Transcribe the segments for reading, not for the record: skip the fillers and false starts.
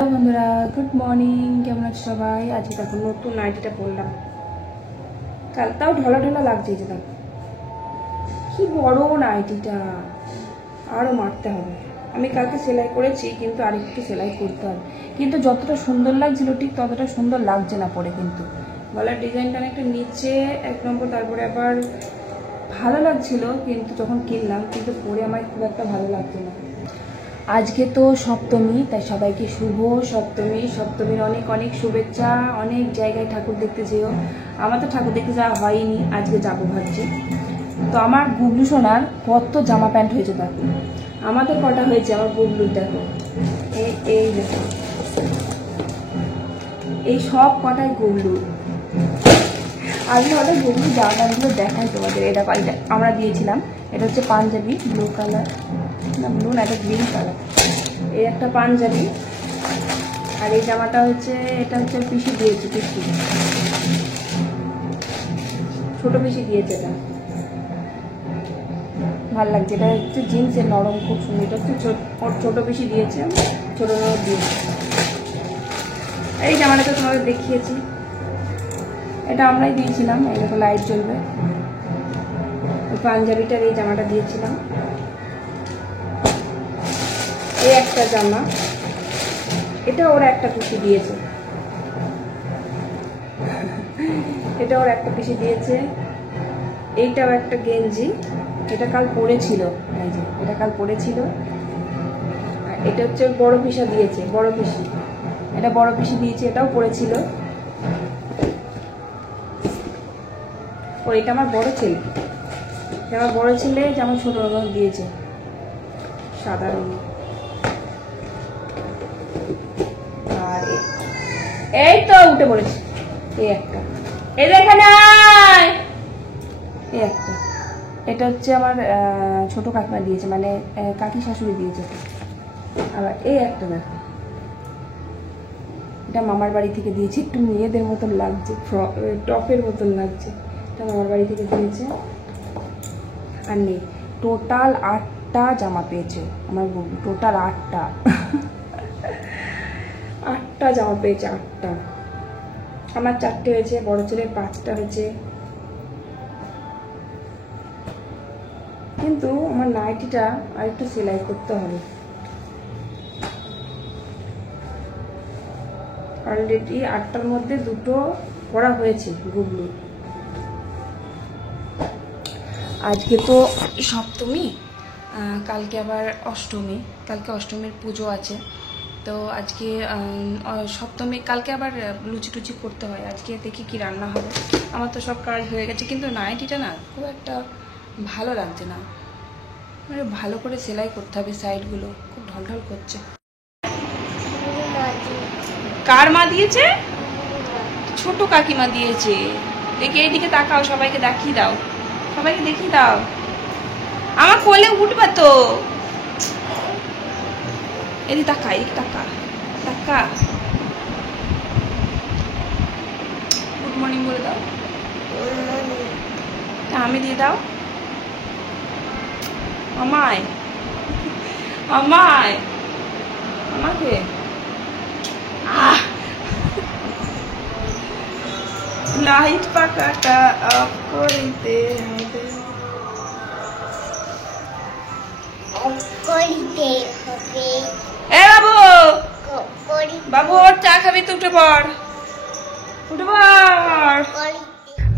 বন্ধুরা good morning, কেমন আছো সবাই? আজকে দেখো নতুন নাইটিটা পরলাম। কাল তাও ঢলা ঢলা লাগছে, যে দেখো কি বড় নাইটিটা, আরও মারতে হবে। আমি কালকে সেলাই করেছি, কিন্তু আরেকটু সেলাই করতে হবে। কিন্তু যতটা সুন্দর লাগছিল ঠিক ততটা সুন্দর লাগছে না পরে। কিন্তু গলার ডিজাইনটা অনেকটা নিচে এক নম্বর, তারপরে আবার ভালো লাগছিল কিন্তু যখন কিনলাম, কিন্তু পরে আমার খুব একটা ভালো লাগছে না। আজকে তো সপ্তমী, তাই সবাইকে শুভ সপ্তমী। সপ্তমীর অনেক অনেক শুভেচ্ছা। অনেক জায়গায় ঠাকুর দেখতে যেও। আমার তো ঠাকুর দেখতে যাওয়া হয়নি, আজকে যাবো ভাবছি। তো আমার গুবলু সোনার কত জামা প্যান্ট হয়েছে দেখো। আমাদের কটা হয়েছে আমার গুবলুর দেখো, এই দেখো, এই সব কটাই গুবলু। আমি হঠাৎ গুবলু জামা প্যান্টগুলো দেখাই তোমাদের। এটা আমরা দিয়েছিলাম, এটা হচ্ছে পাঞ্জাবি, ব্লু কালার না, ব্লু না, এটা গ্রিন কালার। এই একটা পাঞ্জাবি, আর এই জামাটা হচ্ছে, এটা হচ্ছে পিসি দিয়েছে, পিসি ছোট পিসি দিয়েছে। এটা ভাল লাগছে, এটা হচ্ছে জিন্সের, নরম, খুব সুন্দর। এটা হচ্ছে ছোট পিসি দিয়েছে, ছোট মেয়ে দিয়েছে। এই জামাটা তো তোমাদের দেখিয়েছি, এটা আমরাই দিয়েছিলাম। এই দেখো লাইট জ্বলবে। ওই পাঞ্জাবিটার এই জামাটা দিয়েছিলাম। এই একটা জামা, এটা ওরা একটা পিসি দিয়েছে, এটা ওর একটা পিসি দিয়েছে। এইটাও একটা গেঞ্জি, এটা কাল পরেছিল, এই যে এটা কাল পরেছিল। আর এটা হচ্ছে বড় পিসা দিয়েছে, বড় পিসি, এটা বড় পিসি দিয়েছে, এটাও পরেছিল। ও এটা আমার বড় ছেলে, এটা আমার বড় ছেলে, যে আমার ছোট রঙ দিয়েছে, সাদা রঙ। আর এই তো উঠে পড়েছে, এই একটা, এই এখানে এই একটা। এটা হচ্ছে আমার ছোট কাকিমা দিয়েছে, মানে কাকি শাশুড়ি দিয়েছে। আবার এই একটা দেখো, এটা মামার বাড়ি থেকে দিয়েছে, একটু মেয়েদের মতন লাগছে, টপের মতন লাগছে। এটা মামার বাড়ি থেকে দিয়েছে। আর নেই, টোটাল 8টা জামা পেয়েছে আমার বউ, টোটাল 8টা 8টা জামা পেয়েছে, 8টা। আমার 4টে হয়েছে, বড় ছেলের 5টা হয়েছে। কিন্তু আমার নাইটিটা আরেকটু সেলাই করতে হবে। অলরেডি 8টার মধ্যে 2টো করা হয়েছে গুবলু। আজকে তো সপ্তমী, কালকে আবার অষ্টমী, কালকে অষ্টমীর পুজো আছে। তো আজকে সপ্তমী, কালকে আবার লুচি টুচি করতে হয়। আজকে দেখি কি রান্না হবে। আমার তো সব কাজ হয়ে গেছে, কিন্তু নাইটিটা না খুব একটা ভালো লাগছে না। মানে ভালো করে সেলাই করতে হবে, সাইডগুলো খুব ঢলঢল করছে। কার মা দিয়েছে? ছোট কাকিমা দিয়েছে। দেখি এইদিকে তাকাও, সবাইকে দেখিয়ে দাও, সবাইকে দেখিয়ে দাও। আমার কোলে উঠবে তো, এদিকে তাকা, এদিকে তাকা, তাকা। গুড মর্নিং বলে দাও, আমি দিয়ে দাও আমায়, আমায়, আমাকে। লাইট পাকাটা অফ করিতে হবে, এ বাবু, বাবু ওর চা খাবি তো, উঠে পড়, উঠে পড়।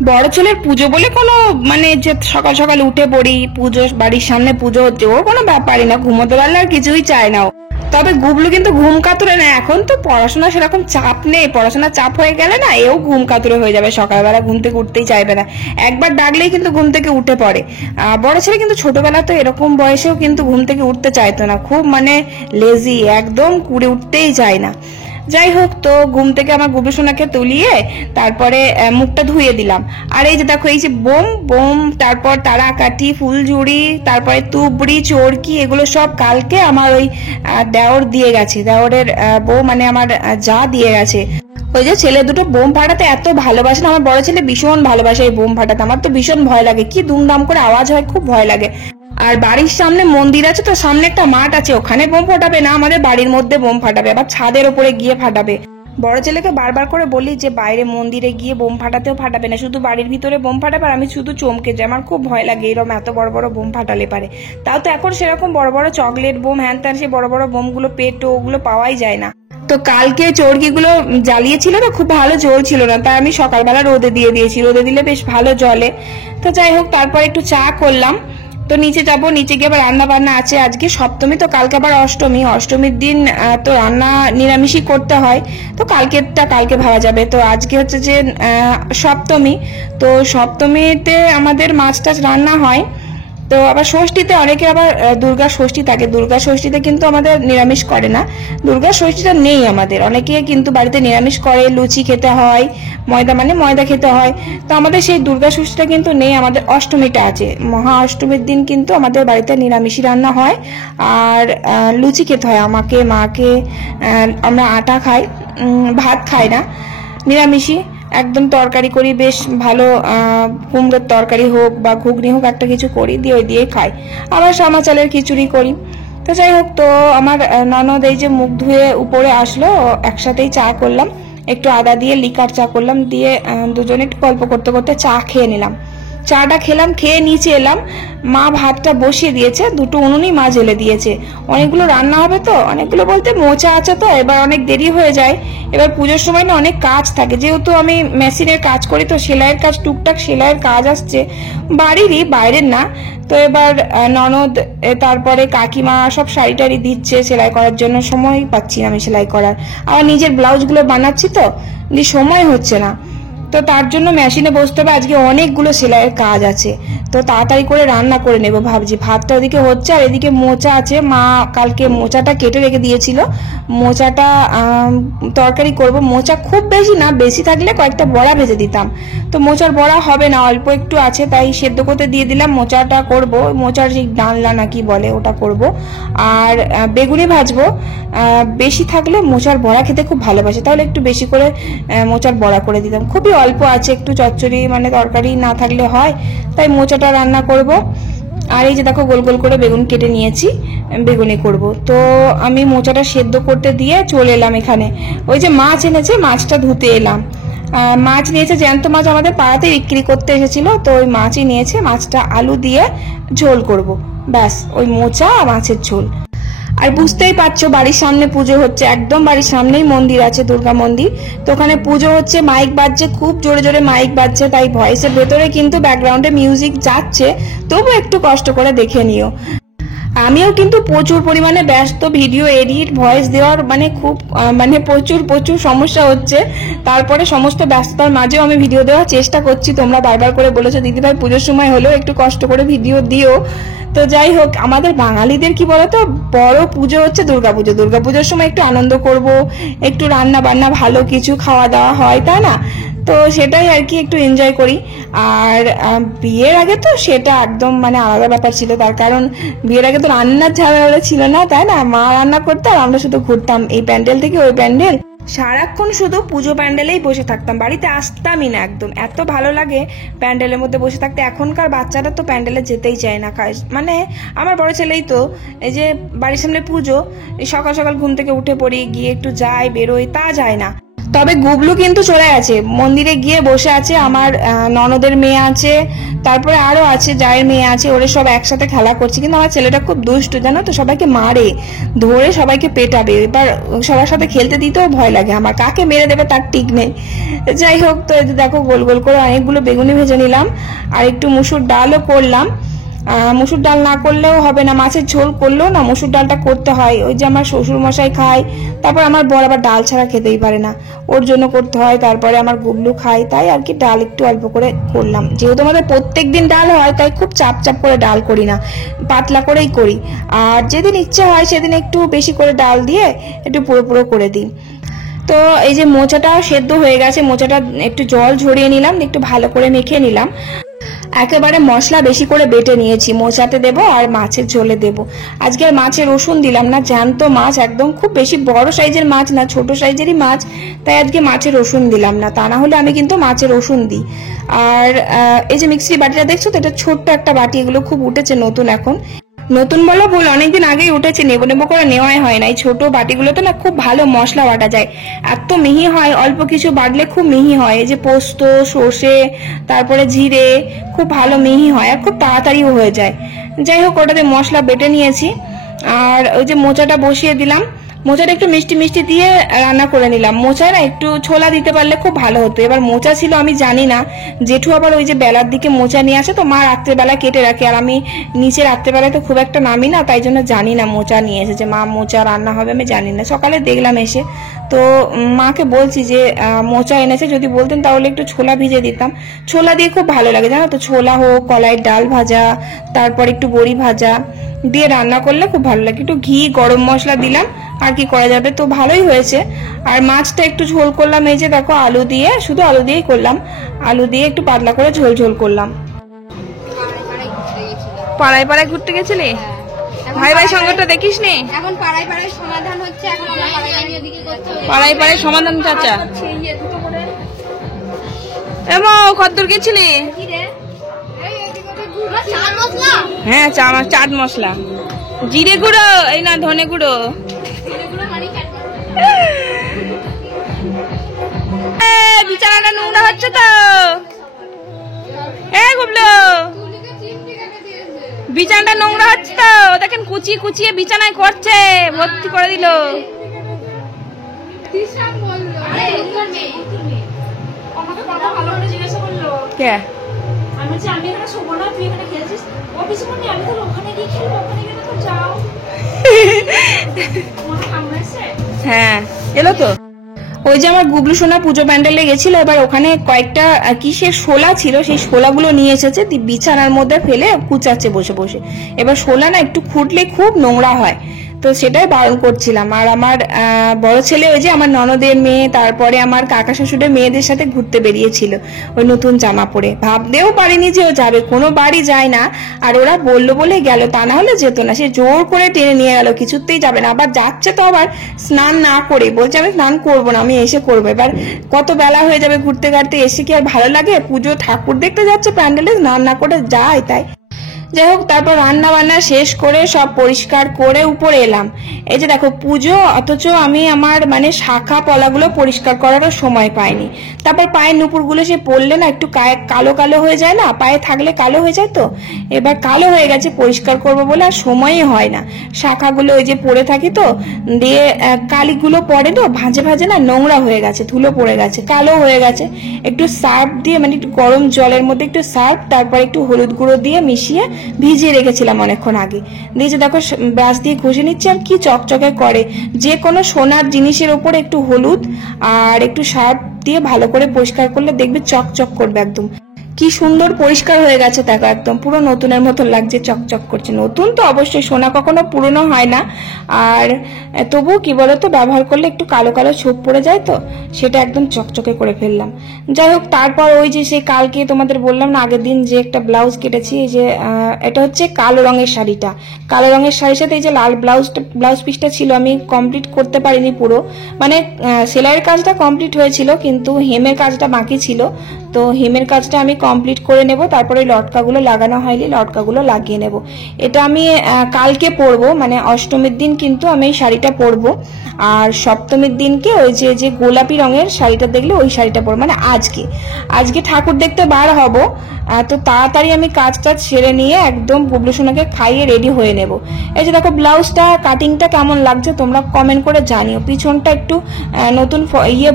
বড় ছেলের পুজো বলে কোনো, মানে যে সকাল সকাল উঠে পড়ি, পুজো বাড়ির সামনে পুজো হচ্ছে, ও কোনো ব্যাপারই না, ঘুমোতে পারলে আর কিছুই চায় না। তবে গুবলু কিন্তু ঘুম কাতুরে না। এখন তো পড়াশোনা সেরকম চাপ নেই, পড়াশোনার চাপ হয়ে গেলে না এও ঘুম কাতুরে হয়ে যাবে, সকালবেলা ঘুম থেকে উঠতেই চাইবে না। একবার ডাকলেই কিন্তু ঘুম থেকে উঠে পড়ে। বড় ছেলে কিন্তু ছোটবেলা তো এরকম বয়সেও কিন্তু ঘুম থেকে উঠতে চাইতো না, খুব মানে লেজি, একদম কুড়ে উঠতেই চায় না। যাই হোক, তো ঘুম থেকে আমার গবেষণাকে তুলিয়ে তারপরে মুখটা ধুয়ে দিলাম। আর এই যে দেখো, এই যে বোম বোম, তারপর তারাকাঠি, ফুলঝুড়ি, তারপরে তুবড়ি, চরকি, এগুলো সব কালকে আমার ওই দেওর দিয়ে গেছে, দেওরের বউ মানে আমার যা দিয়ে গেছে। ওই যে ছেলে দুটো বোম ফাটাতে এত ভালোবাসে না, আমার বড় ছেলে ভীষণ ভালোবাসে এই বোম ফাটাতে। আমার তো ভীষণ ভয় লাগে, কি দুমদাম করে আওয়াজ হয়, খুব ভয় লাগে। আর বাড়ির সামনে মন্দির আছে, তো সামনে একটা মাঠ আছে, ওখানে বোম ফাটাবে না, আমাদের বাড়ির মধ্যে বোম ফাটাবে, আবার ছাদের উপরে গিয়ে ফাটাবে। বড় ছেলেকে বারবার করে বলি যে বাইরে মন্দিরে গিয়ে বোম ফাটাতেও ফাটাবে না, শুধু বাড়ির ভিতরে বোম ফাটাবে। আর আমি শুধু চমকে যাই, আমার খুব ভয় লাগে এরকম এত বড় বড় বোম ফাটালে পারে। তাও তো এখন সেরকম বড় বড় চকলেট বোম হ্যান ত্যান সে বড় বড় বোমগুলো পেটো ওগুলো পাওয়াই যায় না। তো কালকে চর্কিগুলো জ্বালিয়েছিল না, খুব ভালো জ্বলছিল না, তাই আমি সকালবেলা রোদে দিয়ে দিয়েছি, রোদে দিলে বেশ ভালো জ্বলে। তো যাই হোক, তারপর একটু চা করলাম। তো নিচে যাবো, নিচে গিয়ে আবার রান্না বান্না আছে, আজকে সপ্তমী, তো কালকে আবার অষ্টমী, অষ্টমীর দিন তো রান্না নিরামিষই করতে হয়, তো কালকেরটা কালকে ভাবা যাবে। তো আজকে হচ্ছে যে সপ্তমী, তো সপ্তমীতে আমাদের মাছ টাছ রান্না হয়। তো আবার ষষ্ঠীতে অনেকে আবার দুর্গা ষষ্ঠী থাকে, দুর্গা ষষ্ঠীতে কিন্তু আমাদের নিরামিষ করে না, দুর্গা ষষ্ঠীটা নেই আমাদের, অনেকে কিন্তু বাড়িতে নিরামিষ করে, লুচি খেতে হয়, ময়দা মানে ময়দা খেতে হয়। তো আমাদের সেই দুর্গা ষষ্ঠীটা কিন্তু নেই, আমাদের অষ্টমীটা আছে, মহা অষ্টমীর দিন কিন্তু আমাদের বাড়িতে নিরামিষই রান্না হয়। আর লুচি খেতে হয় আমাকে মাকে, আমরা আটা খাই, ভাত খাই না, নিরামিষই একদম তরকারি করি, বেশ ভালো কুমড়োর তরকারি হোক বা ঘুগনি হোক একটা কিছু করি, দিয়ে ওই দিয়ে খাই। আবার সামা চালের খিচুড়ি করি। তো যাই হোক, তো আমার ননদ এই যে মুখ ধুয়ে উপরে আসলো, একসাথেই চা করলাম, একটু আদা দিয়ে লিকার চা করলাম, দিয়ে দুজনে একটু গল্প করতে করতে চা খেয়ে নিলাম। চাটা খেলাম, খেয়ে নিচে এলাম, মা ভাতটা বসিয়ে দিয়েছে, দুটো উনুনই মা জেলে দিয়েছে। অনেকগুলো রান্না হবে, তো অনেকগুলো বলতে মোচা আছে, তো এবার অনেক দেরি হয়ে যায়। এবার পুজোর সময় না অনেক কাজ থাকে, যেহেতু আমি মেশিনের কাজ করি, তো সেলাইয়ের কাজ, টুকটাক সেলাইয়ের কাজ আসছে, বাড়িরই, বাইরের না। তো এবার ননদ তারপরে কাকিমা সব শাড়ি টাড়ি দিচ্ছে সেলাই করার জন্য, সময় পাচ্ছি না আমি সেলাই করার, আর নিজের ব্লাউজগুলো বানাচ্ছি, তো সময় হচ্ছে না। তো তার জন্য মেশিনে বসতে হবে, আজকে অনেকগুলো সেলাইয়ের কাজ আছে, তো তাড়াতাড়ি করে রান্না করে নেব ভাবছি। ভাতটা ওদিকে হচ্ছে, আর এদিকে মোচা আছে, মা কালকে মোচাটা কেটে রেখে দিয়েছিল, মোচাটা তরকারি করব। মোচা খুব বেশি না, বেশি থাকলে কয়েকটা বড়া ভেজে দিতাম, তো মোচার বড়া হবে না, অল্প একটু আছে, তাই সেদ্ধ করতে দিয়ে দিলাম। মোচাটা করব, মোচার যে ডালনা নাকি বলে ওটা করব, আর বেগুনি ভাজবো। বেশি থাকলে মোচার বড়া খেতে খুব ভালোবাসে, তাহলে একটু বেশি করে মোচার বড়া করে দিতাম। খুবই অল্প আছে, একটু চচ্চড়ি মানে তরকারি না থাকলে হয়, তাই মোচাটা রান্না করব। আর এই যে দেখো গোল গোল করে বেগুন কেটে নিয়েছি, বেগুনি করব। তো আমি মোচাটা সেদ্ধ করতে দিয়ে চলে এলাম এখানে, ওই যে মাছ এনেছে, মাছটা ধুতে এলাম। মাছ নিয়েছে, জ্যান্ত মাছ আমাদের পাড়াতে বিক্রি করতে এসেছিল, তো ওই মাছই নিয়েছে, মাছটা আলু দিয়ে ঝোল করব, ব্যাস, ওই মোচা মাছের ঝোল। আর বুঝতেই পারছো বাড়ির সামনে পুজো হচ্ছে, একদম বাড়ির সামনেই মন্দির আছে, দুর্গা মন্দির, তো ওখানে পুজো হচ্ছে, মাইক বাজছে, খুব জোরে জোরে মাইক বাজছে, তাই ভয়েসের ভেতরে কিন্তু ব্যাকগ্রাউন্ডে মিউজিক যাচ্ছে, তবু একটু কষ্ট করে দেখে নিও। আমিও কিন্তু প্রচুর পরিমাণে ব্যস্ত, ভিডিও এডিট ভয়েস দেওয়ার মানে খুব মানে প্রচুর প্রচুর সমস্যা হচ্ছে, তারপরে সমস্ত ব্যস্ততার মাঝেও আমি ভিডিও দেওয়ার চেষ্টা করছি। তোমরা বারবার করে বলেছো দিদিভাই পুজোর সময় হলেও একটু কষ্ট করে ভিডিও দিও। তো যাই হোক, আমাদের বাঙালিদের কি বলতো, বড় পুজো হচ্ছে দুর্গাপুজো, দুর্গাপুজোর সময় একটু আনন্দ করব, একটু রান্না বান্না ভালো কিছু খাওয়া দাওয়া হয়, তাই না? তো সেটাই আর কি, একটু এনজয় করি। আর বিয়ের আগে তো সেটা একদম মানে আলাদা ব্যাপার ছিল, তার কারণ বিয়ের আগে তো রান্নার ঝামেলা ছিল না, তাই না? মা রান্না করতো আর আমরা শুধু ঘুরতাম এই প্যান্ডেল থেকে ওই প্যান্ডেল, সারাক্ষণ শুধু পুজো প্যান্ডেলেই বসে থাকতাম, বাড়িতে আসতামই না একদম, এত ভালো লাগে প্যান্ডেলের মধ্যে বসে থাকতে। এখনকার বাচ্চারা তো প্যান্ডেলে যেতেই চায় না, মানে আমার বড় ছেলেই তো, এই যে বাড়ির সামনে পুজো, সকাল সকাল ঘুম থেকে উঠে পড়ি, গিয়ে একটু যাই বেরোই, তা যায় না। তবে গুবলু কিন্তু চলে গেছে মন্দিরে গিয়ে বসে আছে, আমার ননদের মেয়ে আছে, তারপরে আরো আছে জায়ের মেয়ে আছে, ওরা সব একসাথে খেলা করছে। কিন্তু আমার ছেলেটা খুব দুষ্টু জানো তো, সবাইকে মারে, ধরে সবাইকে পেটাবে, এবার সবার সাথে খেলতে দিতেও ভয় লাগে আমার, কাকে মেরে দেবে তার ঠিক নেই। যাই হোক, তো দেখো গোল গোল করে অনেকগুলো বেগুনি ভেজে নিলাম, আর একটু মুসুর ডালও করলাম। মুসুর ডাল না করলেও হবে না, মাছের ঝোল করলেও না মুসুর ডালটা করতে হয়, ওই যে আমার শ্বশুর মশাই খায়, তারপর আমার বর আবার ডাল ছাড়া খেতেই পারে না, ওর জন্য করতে হয়, তারপরে আমার গুবলু খায়, তাই আর কি ডাল একটু অল্প করে করলাম। যেহেতু আমাদের প্রত্যেক দিন ডাল হয়, তাই খুব চাপ চাপ করে ডাল করি না, পাতলা করেই করি। আর যেদিন ইচ্ছে হয় সেদিন একটু বেশি করে ডাল দিয়ে একটু পুরো পুরো করে দিই। তো এই যে মোচাটা সেদ্ধ হয়ে গেছে, মোচাটা একটু জল ঝরিয়ে নিলাম, একটু ভালো করে মেখে নিলাম। একেবারে মশলা বেশি করে বেটে নিয়েছি, মোচাতে দেব আর মাছের ঝোলে দেব। আজকে আর মাছে রসুন দিলাম না, জ্যান্ত মাছ, একদম খুব বেশি বড় সাইজের মাছ না, ছোট সাইজেরই মাছ, তাই আজকে মাছে রসুন দিলাম না, তা না হলে আমি কিন্তু মাছে রসুন দিই। আর এই যে মিক্সি বাটিটা দেখছো তো, এটা ছোট্ট একটা বাটি, এগুলো খুব উঠেছে নতুন, এখন নতুন বলো ভুল, অনেকদিন আগেই উঠেছে, নেবো নেবো করে নেওয়াই হয় না। এই ছোট বাটিগুলোতে না খুব ভালো মশলা বাটা যায়, এত মিহি হয়, অল্প কিছু বাটলে খুব মিহি হয়। এই যে পোস্ত, সর্ষে, তারপরে জিরে, খুব ভালো মিহি হয় আর খুব তাড়াতাড়িও হয়ে যায়। যাই হোক, ওটাতে মশলা বেটে নিয়েছি। আর ওই যে মোচাটা বসিয়ে দিলাম, মোচাটা একটু মিষ্টি মিষ্টি দিয়ে রান্না করে নিলাম। মোচা না একটু ছোলা দিতে পারলে খুব ভালো হতো। এবার মোচা ছিল আমি জানি না, জেঠু আবার ওই যে বেলার দিকে মোচা নিয়ে আসে, তো মা রাত্রেবেলা কেটে রাখে, আর আমি নিচে রাত্রেবেলায় তো খুব একটা নামি না, তাই জন্য জানি না মোচা নিয়ে এসেছে। মা মোচা রান্না হবে আমি জানি না, সকালে দেখলাম এসে, তো মাকে বলছি যে মোচা এনেছে, যদি বলতেন তাহলে একটু ছোলা ভিজে দিতাম। ছোলা দিয়ে খুব ভালো লাগে জানো তো, ছোলা হোক, কলাইয়ের ডাল ভাজা, তারপর একটু বড়ি ভাজা দিয়ে রান্না করলে খুব ভালো লাগে। একটু ঘি, গরম মশলা দিলাম, আর কি করা যাবে, তো ভালোই হয়েছে। আর মাছটা একটু ঝোল করলাম, এই যে দেখো আলু দিয়ে, শুধু আলু দিয়েই করলাম, আলু দিয়ে একটু পাতলা করে ঝোল ঝোল করলাম। পাড়ায় পাড়ায় ঘুরতে গেছিলি? ভাই ভাই সঙ্গটা দেখিস নি? এখন পাড়ায় পাড়ায় সমাধান হচ্ছে, এখন আমরা পাড়ায় পাড়ায় সমাধান। চাচা এমা কতদূর গেছিলি? হ্যাঁ, চাট মশলা, জিরে গুঁড়ো, এই না ধনে গুঁড়ো। বিছানাটা নোংরা হচ্ছে তো, গুবলো বিছানাটা নোংরা হচ্ছে তো, দেখেন কুচিয়ে কুচিয়ে বিছানায় করছে, ভর্তি করে দিল। কে? হ্যাঁ, এলো তো। ওই যে আমার গুবলু সোনা পুজো প্যান্ডেলে গেছিল, এবার ওখানে কয়েকটা কিসের শোলা ছিল, সেই শোলাগুলো নিয়ে এসেছে, বিছানার মধ্যে ফেলে কুচাচ্ছে বসে বসে। এবার শোলা না একটু খুঁটলে খুব নোংরা হয়, তো সেটাই বারণ করছিলাম। আর আমার বড় ছেলে ওই যে আমার ননদের মেয়ে, তারপরে আমার কাকা শ্বশুরের মেয়েদের সাথে ঘুরতে বেরিয়েছিল ওই নতুন জামা পরে, ভাবতেও পারিনি যে ও যাবে, কোনো বাড়ি যায় না, আর ওরা বললো বলে গেল, তা না হলে যেত না, সে জোর করে টেনে নিয়ে গেল, কিছুতেই যাবে না। আবার যাচ্ছে তো আবার স্নান না করে, বলছে আমি স্নান করবো না, আমি এসে করবো। এবার কত বেলা হয়ে যাবে ঘুরতে ঘাটতে, এসে কি আর ভালো লাগে? পুজো ঠাকুর দেখতে যাচ্ছে প্যান্ডেলে, স্নান না করে যায় তাই। যাই হোক, তারপর রান্না বান্না শেষ করে সব পরিষ্কার করে উপরে এলাম। এই যে দেখো পুজো, অথচ আমি আমার মানে শাখা পলাগুলো পরিষ্কার করারও সময় পাইনি। তারপর পায়ের নুপুরগুলো সে পরলে না একটু কালো কালো হয়ে যায় না, পায়ে থাকলে কালো হয়ে যায়, তো এবার কালো হয়ে গেছে, পরিষ্কার করবো বলে আর সময়ই হয় না। শাখাগুলো ওই যে পরে থাকি তো, দিয়ে কালিগুলো পরে তো ভাঁজে ভাঁজে না নোংরা হয়ে গেছে, ধুলো পড়ে গেছে, কালো হয়ে গেছে। একটু সার্ফ দিয়ে, মানে একটু গরম জলের মধ্যে একটু সার্ফ, তারপর একটু হলুদ গুঁড়ো দিয়ে মিশিয়ে ভিজিয়ে রেখেছিলাম অনেকক্ষণ আগে, দিয়ে দেখো ব্রাশ দিয়ে ঘষে নিচ্ছি, আর কি চকচকে করে। যে কোনো সোনার জিনিসের উপরে একটু হলুদ আর একটু সার্ফ দিয়ে ভালো করে পরিষ্কার করলে দেখবে চকচক করবে একদম। কি সুন্দর পরিষ্কার হয়ে গেছে দেখো, একদম পুরো নতুনের মতন লাগছে, চকচক করছে। নতুন তো অবশ্যই, সোনা কখনো পুরনো হয় না। আর তবুও কি বলতো, ব্যবহার করলে একটু কালো কালো ছোপ পড়ে যায়, তো সেটা একদম চকচকে করে ফেললাম। যাই হোক, তারপর ওই যে সেই কালকে তোমাদের বললাম না আগের দিন যে একটা ব্লাউজ কেটেছি, এই যে এটা হচ্ছে কালো রঙের শাড়িটা, কালো রঙের শাড়ির সাথে এই যে লাল ব্লাউজ পিসটা ছিল, আমি কমপ্লিট করতে পারিনি পুরো, মানে সেলাইয়ের কাজটা কমপ্লিট হয়েছিল কিন্তু হেমের কাজটা বাকি ছিল, তো হেমের কাজটা আমি কমপ্লিট করে নেব। তারপরে লটকাগুলো লাগানো হয়নি, লটকাগুলো লাগিয়ে নেব। এটা আমি কালকে পরবো, মানে অষ্টমীর দিন কিন্তু আমি এই শাড়িটা পরবো, আর সপ্তমীর দিনকে ওই যে গোলাপি রঙের শাড়িটা দেখলে ওই শাড়িটা পরবো, মানে আজকে ঠাকুর দেখতে বার হব, তো তাড়াতাড়ি আমি কাজটা সেরে নিয়ে একদম বুবলু সোনাকে খাইয়ে রেডি হয়ে নেব। এই যে দেখো ব্লাউজটা কাটিংটা কেমন লাগছে তোমরা কমেন্ট করে জানিও। পিছনটা একটু নতুন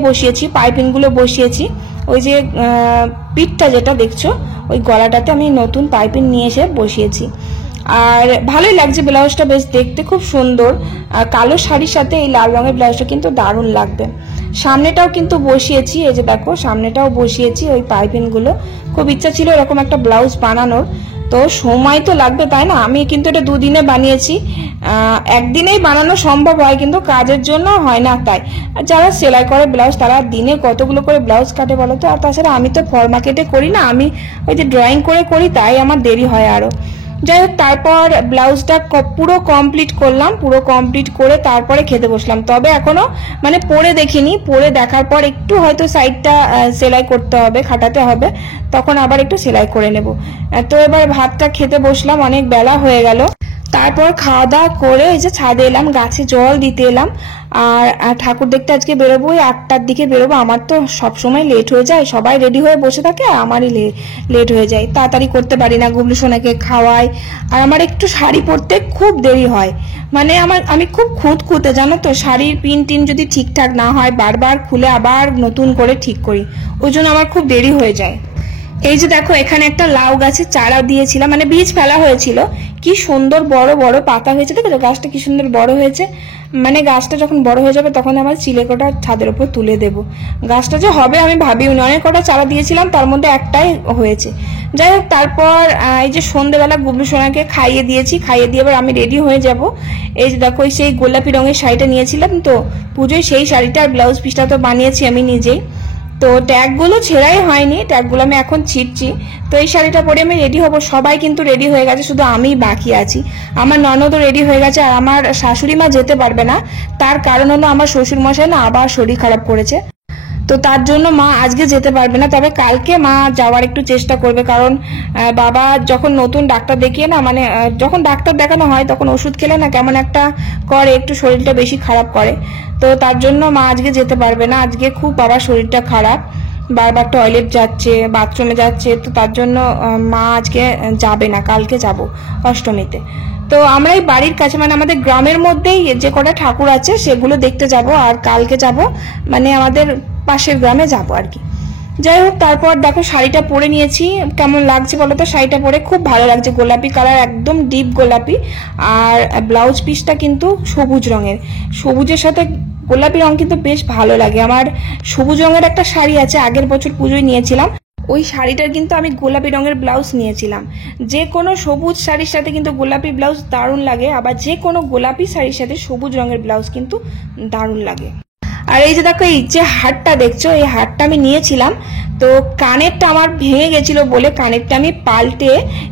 বসিয়েছি, পাইপিং গুলো বসিয়েছি, ওই যে পিঠটা যেটা দেখছো ওই গলাটাতে আমি নতুন পাইপিং নিয়ে এসে বসিয়েছি। আর ভালোই লাগছে ব্লাউজটা, বেশ দেখতে খুব সুন্দর, আর কালো শাড়ির সাথে এই লাল রঙের ব্লাউজটা কিন্তু দারুণ লাগবে। সামনেটাও কিন্তু বসিয়েছি, এই যে দেখো সামনেটাও বসিয়েছি ওই পাইপিং গুলো। খুব ইচ্ছা ছিল এরকম একটা ব্লাউজ বানানোর, তো সময় তো লাগবে তাই না। আমি কিন্তু এটা দুদিনে বানিয়েছি, একদিনেই বানানো সম্ভব হয় কিন্তু কাজের জন্য হয় না। তাই যারা সেলাই করে ব্লাউজ তারা দিনে কতগুলো করে ব্লাউজ কাটে বলো তো। আর তাছাড়া আমি তো ফর্মা কেটে করি না, আমি ওই যে ড্রয়িং করে করি, তাই আমার দেরি হয় আরো। যাই হোক, তারপর ব্লাউজটা পুরো কমপ্লিট করলাম, পুরো কমপ্লিট করে তারপরে খেতে বসলাম। তবে এখনো মানে পরে দেখিনি, পরে দেখার পর একটু হয়তো সাইডটা সেলাই করতে হবে, খাটাতে হবে, তখন আবার একটু সেলাই করে নেব। তো এবার ভাতটা খেতে বসলাম, অনেক বেলা হয়ে গেল। তারপর খাওয়া দাওয়া করে এই যে ছাদে এলাম, গাছে জল দিতে এলাম। আর ঠাকুর দেখতে আজকে বেরোবো, ওই 8টার দিকে বেরোবো। আমার তো সবসময় লেট হয়ে যায়, সবাই রেডি হয়ে বসে থাকে আর আমারই লেট হয়ে যায়, তাড়াতাড়ি করতে পারি না। গুবলু সোনাকে খাওয়াই, আর আমার একটু শাড়ি পরতে খুব দেরি হয়। মানে আমি খুব খুঁতখুঁতে জানো তো, শাড়ির পিন টিন যদি ঠিকঠাক না হয় বারবার খুলে আবার নতুন করে ঠিক করি, ওই জন্য আমার খুব দেরি হয়ে যায়। এই যে দেখো, এখানে একটা লাউ গাছের চারা দিয়েছিলাম, মানে বীজ ফেলা হয়েছিল, কি সুন্দর বড় বড় পাতা হয়েছে, দেখো তো গাছটা কি সুন্দর বড় হয়েছে। মানে গাছটা যখন বড় হয়ে যাবে তখন আমার চিলেকোটা ছাদের উপর তুলে দেব। গাছটা যে হবে আমি ভাবিও না, অনেক কটা চারা দিয়েছিলাম, তার মধ্যে একটাই হয়েছে। যাই হোক, তারপর এই যে সন্ধ্যেবেলা গুবলু সোনাকে খাইয়ে দিয়েছি, খাইয়ে দিয়ে এবার আমি রেডি হয়ে যাব। এই যে দেখো, সেই গোলাপি রঙের শাড়িটা নিয়েছিলাম তো পুজোয়, সেই শাড়িটা আর ব্লাউজ পিসটা তো বানিয়েছি আমি নিজেই। তো ট্যাগগুলো ছেঁড়াই হয়নি, ট্যাগগুলো আমি এখন ছিঁড়ছি। তো এই শাড়িটা পরে আমি রেডি হব, সবাই কিন্তু রেডি হয়ে গেছে, শুধু আমিই বাকি আছি। আমার ননদও রেডি হয়ে গেছে, আর আমার শাশুড়ি মা যেতে পারবে না, তার কারণ হলো আমার শ্বশুর মশাই না আবার শরীর খারাপ করেছে, তো তার জন্য মা আজকে যেতে পারবে না। তবে কালকে মা যাওয়ার একটু চেষ্টা করবে, কারণ বাবা যখন নতুন ডাক্তার দেখিয়ে না, মানে যখন ডাক্তার দেখানো হয় তখন ওষুধ খেলে না কেমন একটা করে, একটু শরীরটা বেশি খারাপ করে। তো তার জন্য মা আজকে যেতে পারবে না, আজকে খুব বাবার শরীরটা খারাপ, বারবার টয়লেট যাচ্ছে, বাথরুমে যাচ্ছে, তো তার জন্য মা আজকে যাবে না, কালকে যাব অষ্টমীতে। তো আমরা এই বাড়ির কাছে, মানে আমাদের গ্রামের মধ্যেই যে কটা ঠাকুর আছে সেগুলো দেখতে যাব, আর কালকে যাব মানে আমাদের পাশের গ্রামে যাব আর কি। যাই হোক, তারপর দেখো শাড়িটা পরে নিয়েছি, কেমন লাগছে বলো তো। শাড়িটা পরে খুব ভালো লাগছে, গোলাপি কালার, একদম ডিপ গোলাপি। আর ব্লাউজ পিসটা কিন্তু সবুজ রঙের, সবুজের সাথে গোলাপি রং কিন্তু বেশ ভালো লাগে। আমার সবুজ রঙের একটা শাড়ি আছে, আগের বছর পুজোয় নিয়েছিলাম, ওই শাড়িটার কিন্তু আমি গোলাপি রঙের ব্লাউজ নিয়েছিলাম। যে কোনো সবুজ শাড়ির সাথে কিন্তু গোলাপি ব্লাউজ দারুণ লাগে, আবার যে কোনো গোলাপি শাড়ির সাথে সবুজ রঙের ব্লাউজ কিন্তু দারুণ লাগে। আর এই যে দেখো, এই যে হারটা দেখছো, এই হারটা আমি নিয়েছিলাম, তো কানেরটা আমার ভেঙে গেছিল বলে কানেরটা আমি পাল্টে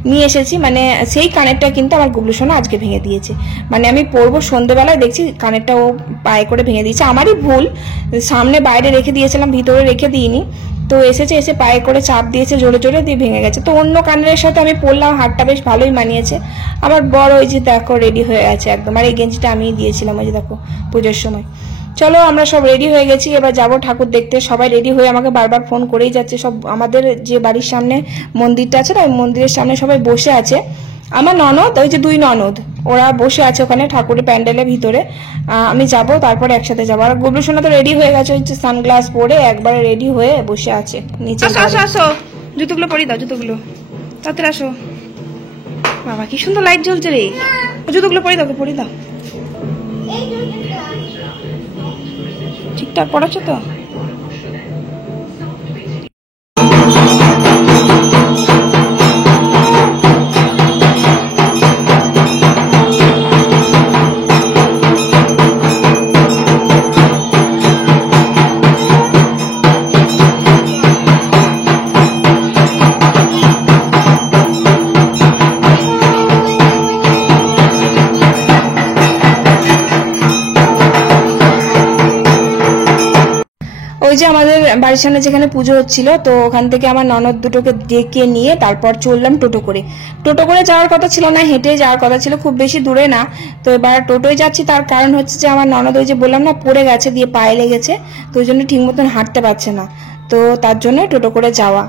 নিয়ে এসেছি। মানে সেই কানেরটা কিন্তু আমার গুবলু সোনা আজকে ভেঙে দিয়েছে, মানে আমি পরবো সন্ধ্যেবেলায় দেখছি কানেরটা ও পায়ে করে ভেঙে দিয়েছে। আমারই ভুল, সামনে বাইরে রেখে দিয়েছিলাম, ভিতরে রেখে দিইনি, তো এসে পায়ে করে চাপ দিয়েছে জোরে জোরে, দিয়ে ভেঙে গেছে। তো অন্য কানের সাথে আমি পরলাম, হারটা বেশ ভালোই মানিয়েছে। আবার বড় ওই যে দেখো রেডি হয়ে আছে একদম, আর এই গেঞ্জিটা আমিই দিয়েছিলাম ওই যে দেখো পুজোর সময়। চলো আমরা সব রেডি হয়ে গেছি, এবার যাবো ঠাকুর দেখতে। সবাই রেডি হয়ে আমাকে বারবার ফোন করেই যাচ্ছে। সব আমাদের যে বাড়ির সামনে মন্দিরটা আছে না, ওই মন্দিরের সামনে সবাই বসে আছে। আমার ননদ, ওই যে 2 ননদ, ওরা বসে আছে ওখানে ঠাকুরের প্যান্ডেলের ভিতরে। আমি যাব, তারপরে একসাথে যাবো। আর গুবলু সোনা তো রেডি হয়ে গেছে, ওই যে সানগ্লাস পরে একবারে রেডি হয়ে বসে আছে নিচে। আসো আসো, জুতোগুলো পরিয়ে দাও, জুতোগুলো তাড়াতাড়ি আসো। বাবা কি সুন্দর লাইট জ্বলছে রে, জুতোগুলো পরিয়ে দাও, পরিয়ে দাও। ঠিকঠাক পড়াচ্ছ তো? ওই যে আমাদের বাড়ির সামনে যেখানে পুজো হচ্ছিল, তো ওখান থেকে আমার ননদ দুটোকে ডেকে নিয়ে তারপর চললাম টোটো করে। টোটো করে যাওয়ার কথা ছিল না, হেঁটে যাওয়ার কথা ছিল, খুব বেশি দূরে না। তো এবার টোটোয় যাচ্ছি, তার কারণ হচ্ছে যে আমার ননদ ওই যে বললাম না পড়ে গেছে, দিয়ে পায়ে লেগেছে, তো ওই জন্য ঠিক মতন হাঁটতে পারছে না, তো তার জন্য টোটো করে যাওয়া।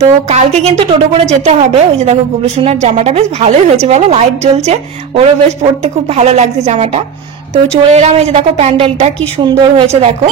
তো কালকে কিন্তু টোটো করে যেতে হবে। ওই যে দেখো গুবলু সোনার জামাটা বেশ ভালোই হয়েছে বলো, লাইট জ্বলছে, ওরও বেশ পড়তে খুব ভালো লাগছে জামাটা। তো চলে এলাম, এই যে দেখো প্যান্ডেলটা কি সুন্দর হয়েছে দেখো।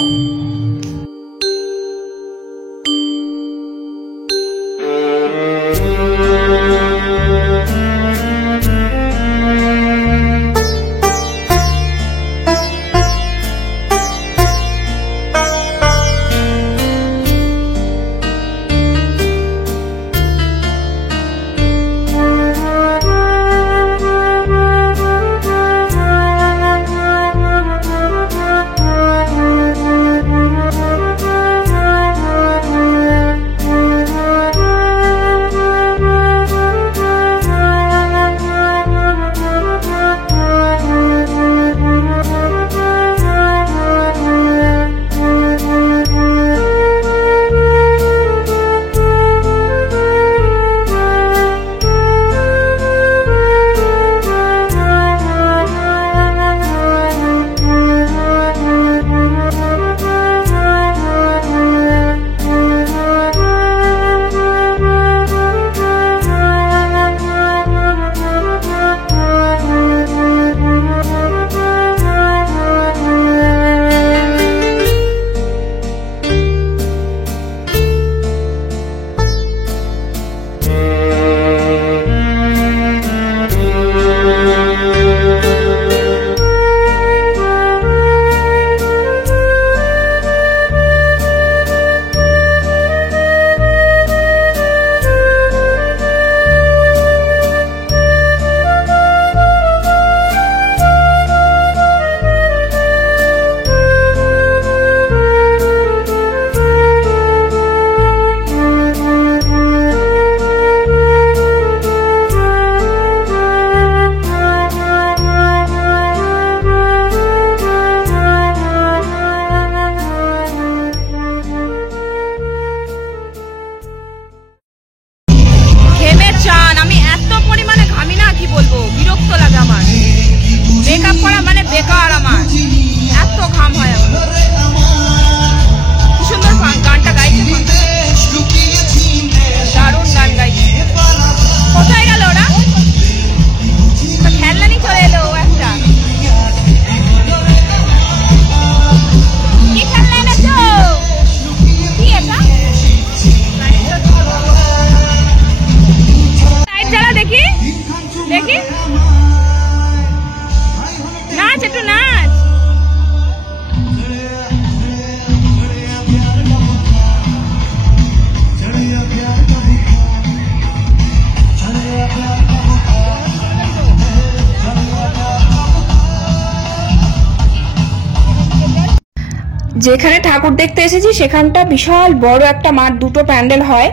যেখানে ঠাকুর দেখতে এসেছি সেখানটা বিশাল বড় একটা মাঠ, দুটো প্যান্ডেল হয়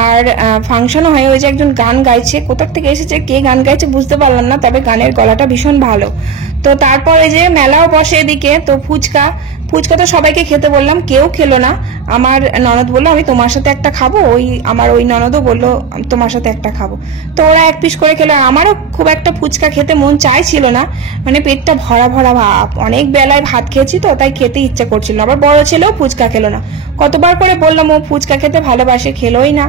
আর ফাংশনও হয়। ওই যে একজন গান গাইছে, কোথা থেকে এসেছে, কে গান গাইছে বুঝতে পারলাম না, তবে গানের গলাটা ভীষণ ভালো। তো তারপরে যে মেলাও বসে এদিকে, তো ফুচকা তো সবাইকে খেতে বললাম, কেউ খেলো না। আমার ননদ বললো আমি তোমার সাথে একটা খাবো, আমার ওই ননদও বললো তোমার সাথে একটা খাবো। তো ওরা এক পিস করে খেলো। আমারও খুব একটা ফুচকা খেতে মন চাইছিল না, মানে পেটটা ভরা ভরা ভাব, অনেক বেলায় ভাত খেয়েছি তো তাই খেতে ইচ্ছা করছিল। আবার বড় ছেলেও ফুচকা খেলো না, কতবার করে বললাম ও ফুচকা খেতে ভালোবাসে, খেলোই না।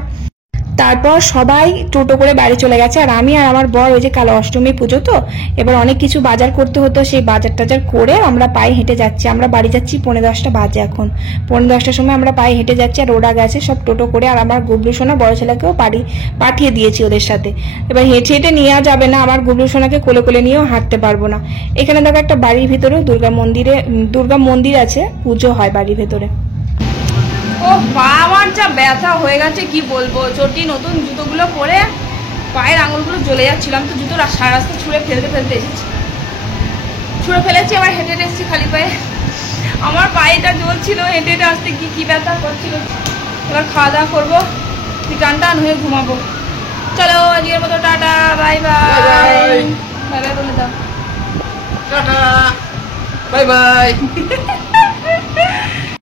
তারপর সবাই টোটো করে বাড়ি চলে গেছে, আর আমি আর আমার বর ওই যে কাল অষ্টমী পুজো, তো এবার অনেক কিছু বাজার করতে হতো, সেই বাজার টাজার করে আমরা পায়ে হেঁটে যাচ্ছি। আমরা বাড়ি যাচ্ছি 10:30 বাজে, এখন 10:30টার সময় আমরা পায়ে হেঁটে যাচ্ছি, আর ওরা গেছে সব টোটো করে। আর আমার গুবলু সোনা বড় ছেলেকেও পাঠিয়ে দিয়েছি ওদের সাথে। এবার হেঁটে হেঁটে নেওয়া যাবে না, আমার গুবলু সোনাকে কোলে কোলে নিয়েও হাঁটতে পারবো না। এখানে দেখো একটা বাড়ির ভিতরেও দুর্গা মন্দির আছে, পুজো হয় বাড়ির ভেতরে। ও পা আমার যা ব্যথা হয়ে গেছে কি বলবো, চটি নতুন জুতোগুলো পরে পায়ের আঙুলগুলো জ্বলে যাচ্ছিলাম, তো জুতো সারা রাস্তা ছুঁড়ে ফেলতে এসেছি, ছুঁড়ে ফেলেছি। আবার হেঁটে হেঁটে এসেছি খালি পায়ে, আমার পায়েটা জ্বলছিল, হেঁটে হেঁটে আসতে কি ব্যথা করছিল। এবার খাওয়া দাওয়া করবো, টান হয়ে ঘুমাবো। চলো আজকের মতো tata, bye bye. Bye bye বলে দাও, টাটা, বাই বাই।